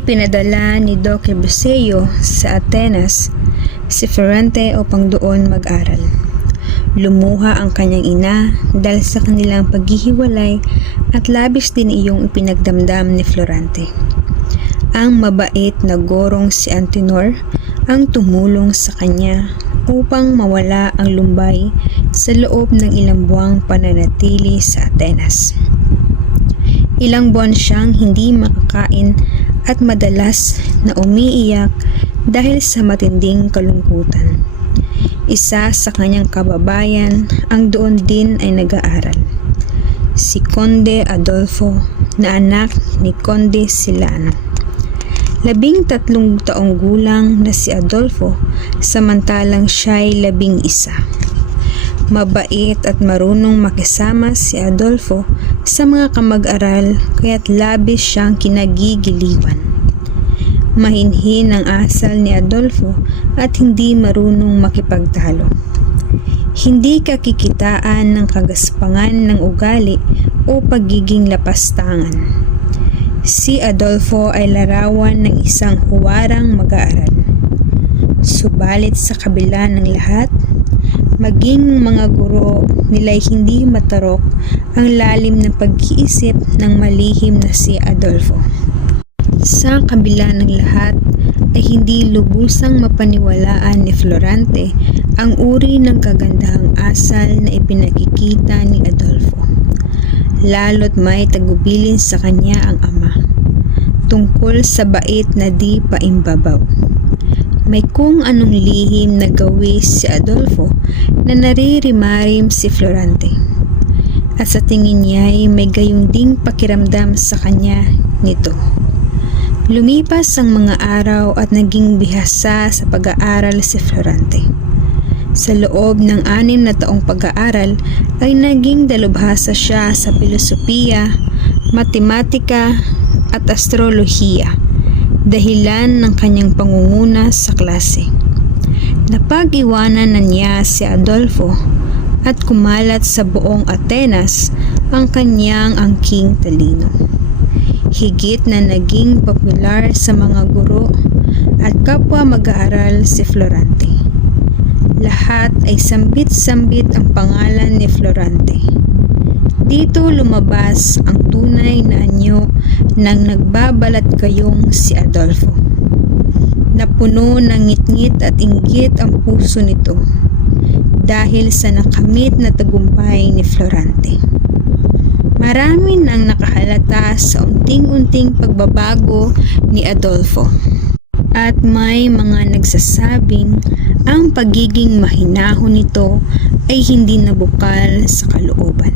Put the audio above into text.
Ipinadala ni Duque Buceo sa Atenas si Florante upang doon mag-aral. Lumuha ang kanyang ina dahil sa kanilang paghihiwalay at labis din iyong ipinagdamdam ni Florante. Ang mabait na gorong si Antenor ang tumulong sa kanya upang mawala ang lumbay sa loob ng ilang buwang pananatili sa Atenas. Ilang buwan siyang hindi makakain at madalas na umiiyak dahil sa matinding kalungkutan. Isa sa kanyang kababayan ang doon din ay nag-aaral, si Conde Adolfo na anak ni Conde Silano. 13 taong gulang na si Adolfo samantalang siya'y 11. Mabait at marunong makisama si Adolfo sa mga kamag-aral kaya't labis siyang kinagigiliwan. Mahinhin ang asal ni Adolfo at hindi marunong makipagtalo. Hindi kakikitaan ng kagaspangan ng ugali o pagiging lapastangan. Si Adolfo ay larawan ng isang huwarang mag-aaral. Subalit sa kabila ng lahat, maging mga guro nila'y hindi matarok ang lalim ng pag-iisip ng malihim na si Adolfo. Sa kabila ng lahat ay hindi lubusang mapaniwalaan ni Florante ang uri ng kagandahang asal na ipinakikita ni Adolfo. Lalo't may tagubilin sa kanya ang ama, tungkol sa bait na di paimbabaw. May kung anong lihim na gawi si Adolfo na naririmarim si Florante. At sa tingin niya ay may gayong ding pakiramdam sa kanya nito. Lumipas ang mga araw at naging bihasa sa pag-aaral si Florante. Sa loob ng 6 na taong pag-aaral ay naging dalubhasa siya sa filosofiya, matematika at astrolohiya, dahilan ng kanyang pangunguna sa klase. Napag-iwanan na niya si Adolfo at kumalat sa buong Atenas ang kanyang angking talino. Higit na naging popular sa mga guro at kapwa mag-aaral si Florante. Lahat ay sambit-sambit ang pangalan ni Florante. Dito lumabas ang tunay na anyo ng nagbabalat kayong si Adolfo. Napuno ng ngit-ngit at inggit ang puso nito dahil sa nakamit na tagumpay ni Florante. Marami nang nakahalata sa unting-unting pagbabago ni Adolfo. At may mga nagsasabing ang pagiging mahinahon nito ay hindi nabukal sa kalooban.